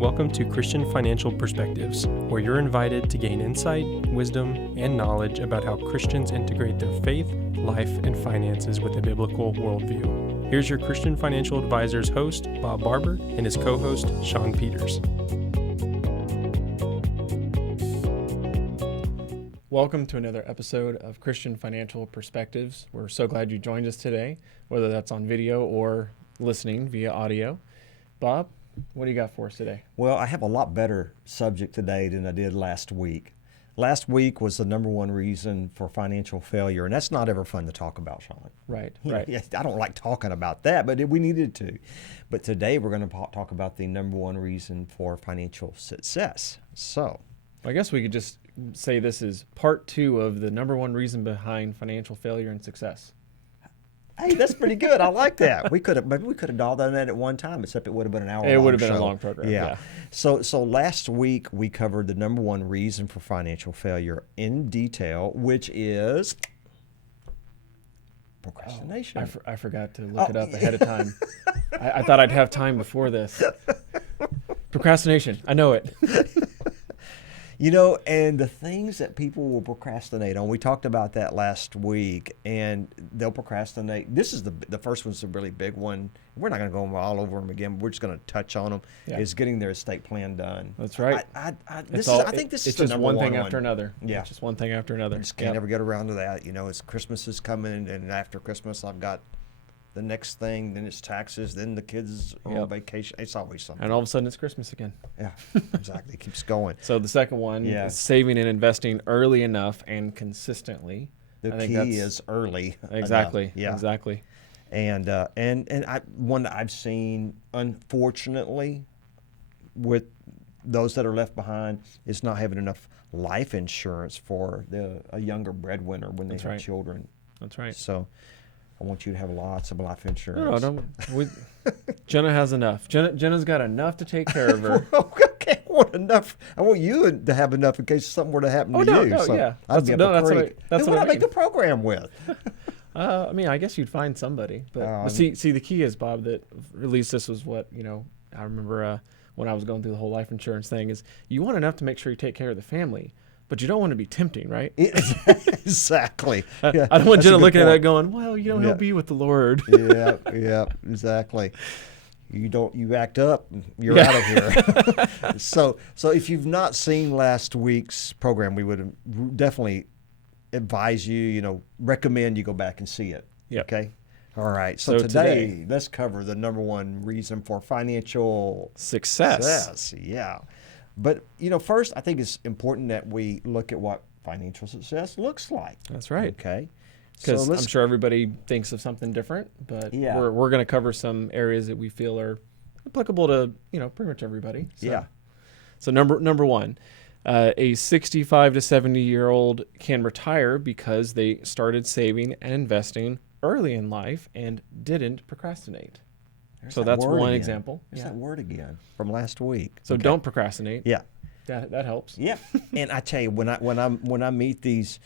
Welcome to Christian Financial Perspectives, where you're invited to gain insight, wisdom, and knowledge about how Christians integrate their faith, life, and finances with a biblical worldview. Here's your Christian Financial Advisors host, Bob Barber, and his co-host, Shawn Peters. Welcome to another episode of Christian Financial Perspectives. We're so glad you joined us today, whether that's on video or listening via audio. Bob, what do you got for us today? Well, I have a lot better subject today than I did last week. Last week was the number one reason for financial failure, and that's not ever fun to talk about, Shawn. Right. Yeah, I don't like talking about that, but we needed to. But today we're going to talk about the number one reason for financial success. So, I guess we could just say this is part 2 of the number one reason behind financial failure and success. Hey, that's pretty good. I like that. We could have all done that at one time, except it would have been an hour long. It would have been a long program. Yeah. So last week we covered the number one reason for financial failure in detail, which is procrastination. I forgot to look it up ahead of time. I thought I'd have time before this. Procrastination. I know it. You know, and the things that people will procrastinate on, we talked about that last week, and they'll procrastinate. This is the first one's a really big one. We're not going to go all over them again. We're just going to touch on them. Yeah. Is getting their estate plan done. That's right. I think this is the just number one one thing after another. Yeah. It's just one thing after another. I just can't ever get around to that. You know, it's Christmas is coming, and after Christmas I've got the next thing, then it's taxes, then the kids are on vacation. It's always something. And all of a sudden it's Christmas again. Yeah, exactly. It keeps going. So the second one is saving and investing early enough and consistently. The key is early. Exactly. Enough. Yeah. Exactly. And one that I've seen, unfortunately, with those that are left behind, is not having enough life insurance for a younger breadwinner when they have children. That's right. So I want you to have lots of life insurance. No, Jenna has enough. Jenna's got enough to take care of her. Okay, I want enough. I want you to have enough in case something were to happen to you. No, so yeah. I'd be That's what I make the program with. I mean, I guess you'd find somebody. But see, the key is, Bob, that at least this was what, I remember when I was going through the whole life insurance thing, is you want enough to make sure you take care of the family. But you don't want to be tempting, right? Exactly. Yeah, I don't want Jenna looking at that going, well, he'll be with the Lord. Yeah, exactly. You act up, you're out of here. So if you've not seen last week's program, we would definitely advise you, recommend you go back and see it. Yep. Okay? All right. So today, let's cover the number one reason for financial success. Yeah. But, first, I think it's important that we look at what financial success looks like. That's right. Okay. Because I'm sure everybody thinks of something different, but we're going to cover some areas that we feel are applicable to, pretty much everybody. So, yeah. So number one, a 65 to 70-year-old can retire because they started saving and investing early in life and didn't procrastinate. So that's one example. There's that word again from last week. So don't procrastinate. Yeah, that helps. Yeah, and I tell you, when I meet these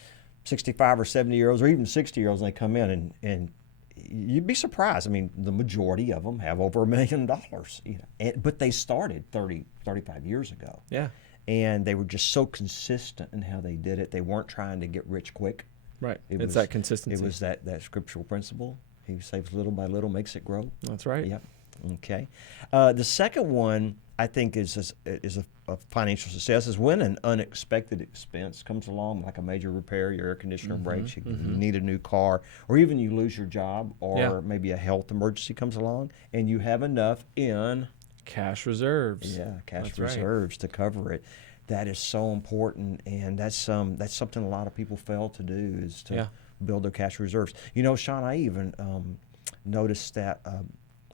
65 or 70-year-olds or even 60-year-olds, and they come in and you'd be surprised. I mean, the majority of them have over $1 million. But they started 30, 35 years ago. Yeah, and they were just so consistent in how they did it. They weren't trying to get rich quick. Right. It's that consistency. It was that scriptural principle. He saves little by little, makes it grow. That's right. Yep. Okay. The second one I think is a financial success is when an unexpected expense comes along, like a major repair, your air conditioner breaks, you need a new car, or even you lose your job, or maybe a health emergency comes along, and you have enough in cash reserves. Yeah, cash reserves to cover it. That is so important, and that's something a lot of people fail to do, is to build their cash reserves. Shawn, I even noticed that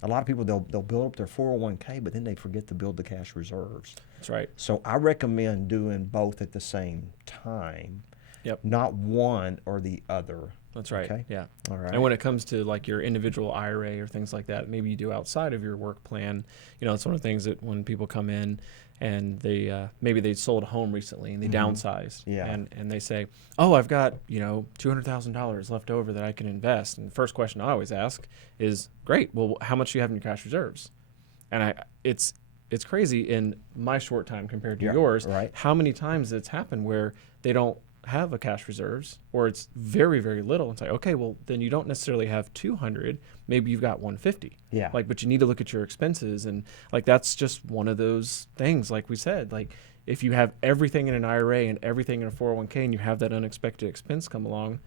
a lot of people, they'll build up their 401k, but then they forget to build the cash reserves. That's right. So I recommend doing both at the same time. Yep. Not one or the other. That's right. Okay? Yeah. All right. And when it comes to like your individual IRA or things like that, maybe you do outside of your work plan, it's one of the things that when people come in and they maybe they sold a home recently and they downsized, and they say, oh, I've got $200,000 left over that I can invest. And the first question I always ask is, great, well, how much do you have in your cash reserves? And it's it's crazy in my short time compared to Yeah, yours, right. how many times it's happened where they don't have a cash reserves, or it's very, very little. It's like, okay, well, then you don't necessarily have 200. Maybe you've got 150. Yeah. Like, but you need to look at your expenses. And like, that's just one of those things, like we said, like if you have everything in an IRA and everything in a 401k and you have that unexpected expense come along,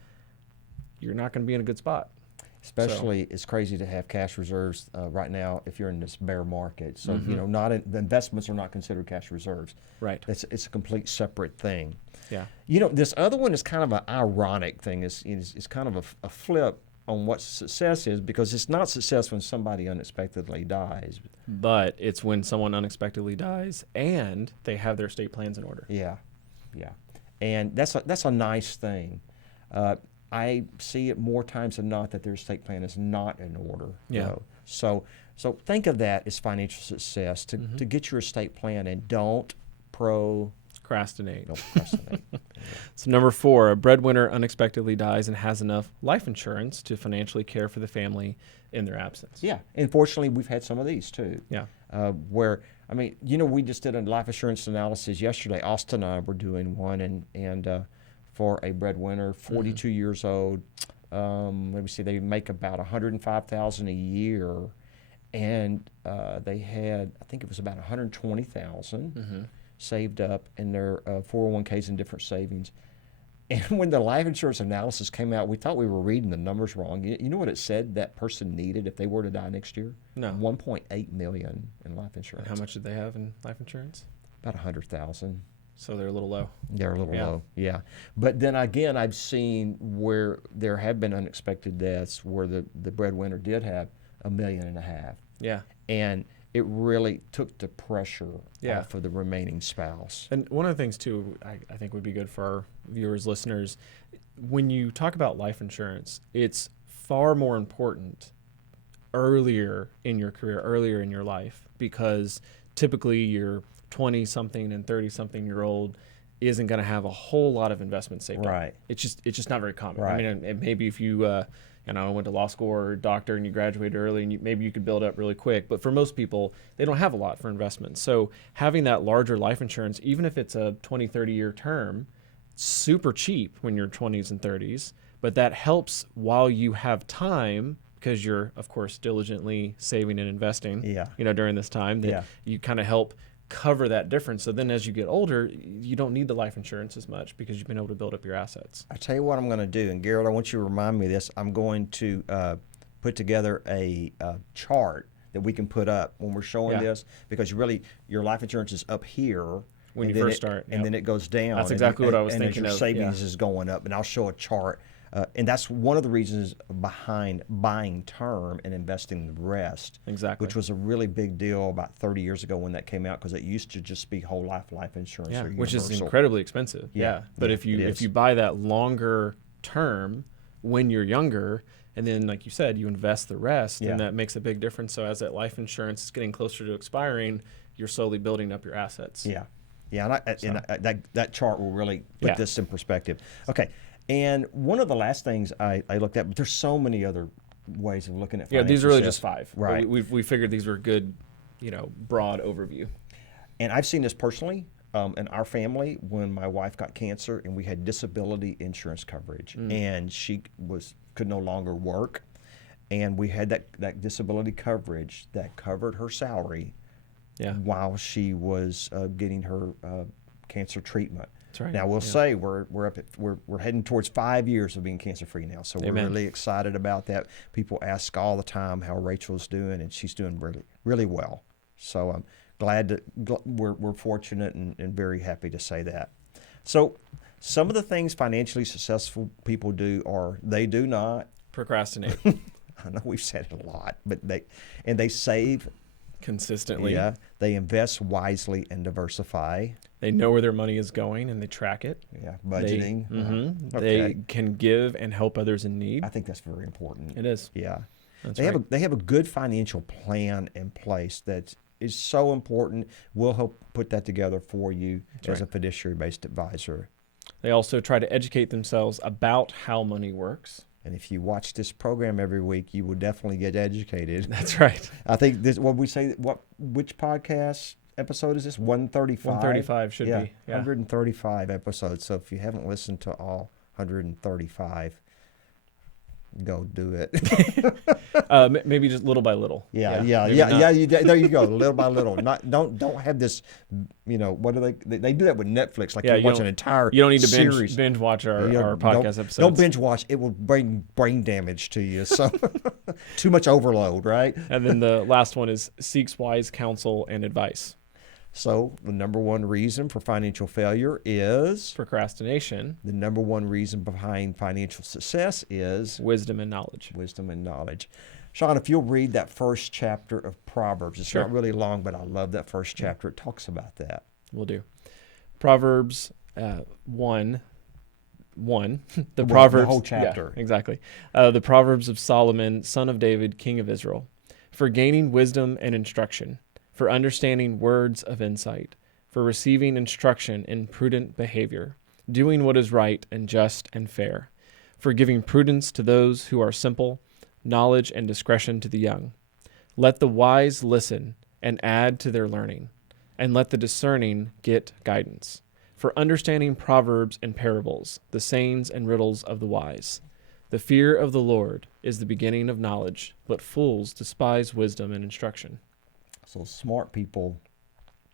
you're not going to be in a good spot. Especially, it's crazy to have cash reserves right now if you're in this bear market. So, the investments are not considered cash reserves. Right. It's a complete separate thing. Yeah. This other one is kind of an ironic thing. It's kind of a flip on what success is, because it's not success when somebody unexpectedly dies. But it's when someone unexpectedly dies and they have their estate plans in order. Yeah. And that's a nice thing. I see it more times than not that their estate plan is not in order. Yeah. So think of that as financial success, to get your estate plan, and don't procrastinate. Don't procrastinate. So number 4, a breadwinner unexpectedly dies and has enough life insurance to financially care for the family in their absence. Yeah. And fortunately, we've had some of these too. Yeah. We just did a life insurance analysis yesterday. Austin and I were doing one, and for a breadwinner, 42 years old. Let me see, they make about $105,000 a year, and they had, I think it was about $120,000 saved up in their 401ks and different savings. And when the life insurance analysis came out, we thought we were reading the numbers wrong. You know what it said that person needed if they were to die next year? No. $1.8 million in life insurance. And how much did they have in life insurance? About $100,000. So they're a little low. They're a little low, yeah. But then again, I've seen where there have been unexpected deaths where the breadwinner did have $1.5 million. Yeah. And it really took the pressure Yeah. off of the remaining spouse. And one of the things, too, I think would be good for our viewers, listeners, when you talk about life insurance, it's far more important earlier in your career, earlier in your life, because typically your 20-something and 30-something year old isn't going to have a whole lot of investment saved Right. up. It's just not very common. Right. I mean, and maybe if you went to law school or doctor and you graduated early, and maybe you could build up really quick. But for most people, they don't have a lot for investments. So having that larger life insurance, even if it's a 20, 30-year term, super cheap when you're 20s and 30s. But that helps while you have time, because you're, of course, diligently saving and investing. During this time, that you kind of help cover that difference. So then as you get older, you don't need the life insurance as much because you've been able to build up your assets. I tell you what I'm going to do, and Garrett, I want you to remind me of this. I'm going to put together a chart that we can put up when we're showing this, because your life insurance is up here when you first start, and then it goes down. That's exactly what I was thinking of. And your savings is going up, and I'll show a chart. And that's one of the reasons behind buying term and investing the rest. Exactly. Which was a really big deal about 30 years ago when that came out, because it used to just be whole life insurance. Yeah, or which is universal. incredibly expensive. Yeah. But if you buy that longer term when you're younger, and then, like you said, you invest the rest, then that makes a big difference. So as that life insurance is getting closer to expiring, you're slowly building up your assets. Yeah. And that chart will really put this in perspective. Okay. And one of the last things I looked at, but there's so many other ways of looking at financial these are really success. just 5. Right. We figured these were good, broad overview. And I've seen this personally in our family when my wife got cancer and we had disability insurance coverage, and she could no longer work, and we had that disability coverage that covered her salary while she was getting her cancer treatment. That's right. Now we'll say we're heading towards 5 years of being cancer free now, so we're really excited about that. People ask all the time how Rachel's doing, and she's doing really, really well. So I'm we're fortunate and very happy to say that. So some of the things financially successful people do are they do not procrastinate. I know we've said it a lot, but they save consistently. Yeah, they invest wisely and diversify. They know where their money is going and they track it. Yeah, budgeting. They can give and help others in need. I think that's very important. It is. Yeah. That's they have a good financial plan in place that is so important. We'll help put that together for you as a fiduciary-based advisor. They also try to educate themselves about how money works. And if you watch this program every week, you will definitely get educated. That's right. I think this, which podcast episode is this? 135? 135 should be. Yeah. 135 episodes. So if you haven't listened to all 135, go do it. Maybe just little by little. Yeah. There you go. Little by little. Don't have this. What do they do that with Netflix? Like you watch an entire. You don't need to series. binge watch our podcast episodes. Don't binge watch. It will bring brain damage to you. So too much overload, right? And then the last one is seeks wise counsel and advice. So the number one reason for financial failure is procrastination. The number one reason behind financial success is wisdom and knowledge. Wisdom and knowledge. Shawn, if you'll read that first chapter of Proverbs, it's not really long, but I love that first chapter. It talks about that. We'll do. Proverbs 1. The whole chapter. Yeah, exactly. The Proverbs of Solomon, son of David, king of Israel, for gaining wisdom and instruction, for understanding words of insight, for receiving instruction in prudent behavior, doing what is right and just and fair, for giving prudence to those who are simple, knowledge and discretion to the young. Let the wise listen and add to their learning, and let the discerning get guidance, for understanding proverbs and parables, the sayings and riddles of the wise. The fear of the Lord is the beginning of knowledge, but fools despise wisdom and instruction. So smart people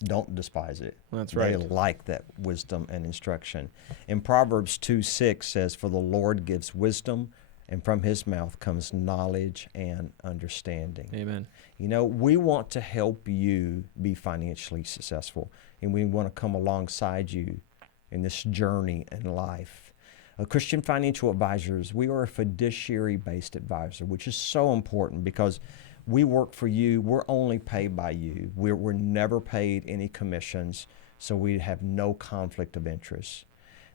don't despise it. That's right. They like that wisdom and instruction. In Proverbs 2:6 says, for the Lord gives wisdom, and from his mouth comes knowledge and understanding. Amen. We want to help you be financially successful, and we want to come alongside you in this journey in life. Christian Financial Advisors, we are a fiduciary-based advisor, which is so important because we work for you. We're only paid by you. We're never paid any commissions, so we have no conflict of interest.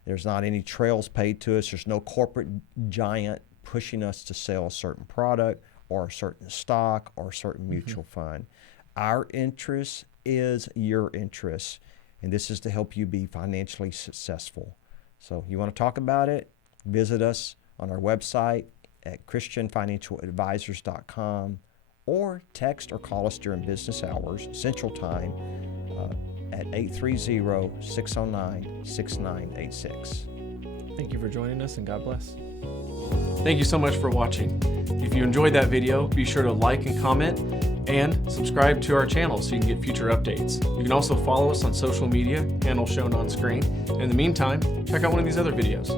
There's not any trails paid to us. There's no corporate giant pushing us to sell a certain product or a certain stock or a certain mutual fund. Our interest is your interest, and this is to help you be financially successful. So you want to talk about it, visit us on our website at christianfinancialadvisors.com, or text or call us during business hours, Central Time, at 830-609-6986. Thank you for joining us, and God bless. Thank you so much for watching. If you enjoyed that video, be sure to like and comment, and subscribe to our channel so you can get future updates. You can also follow us on social media, handle shown on screen. In the meantime, check out one of these other videos.